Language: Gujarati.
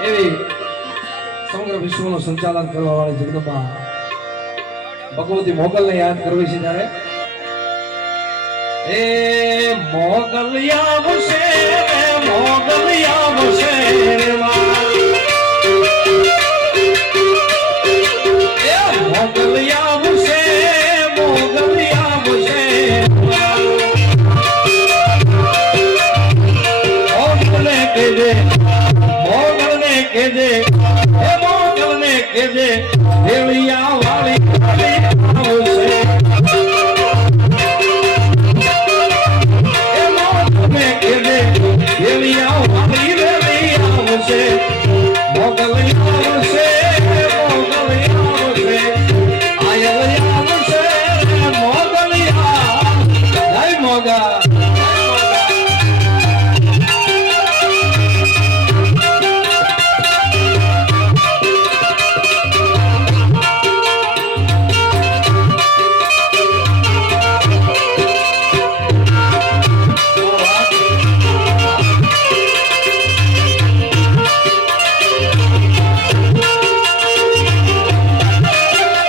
એવી સમગ્ર વિશ્વનું સંચાલન કરવા વાળી જગદંબા ભગવતી મોગલને યાદ કરવી છે ત્યારે એ મોગલિયા વસે મોગલિયા વસે મોગલિયા વસે મોગલિયા વસે મોગલને કેજે મોગલને કેજે હે મોગલને કેજે દેવળિયા વાળી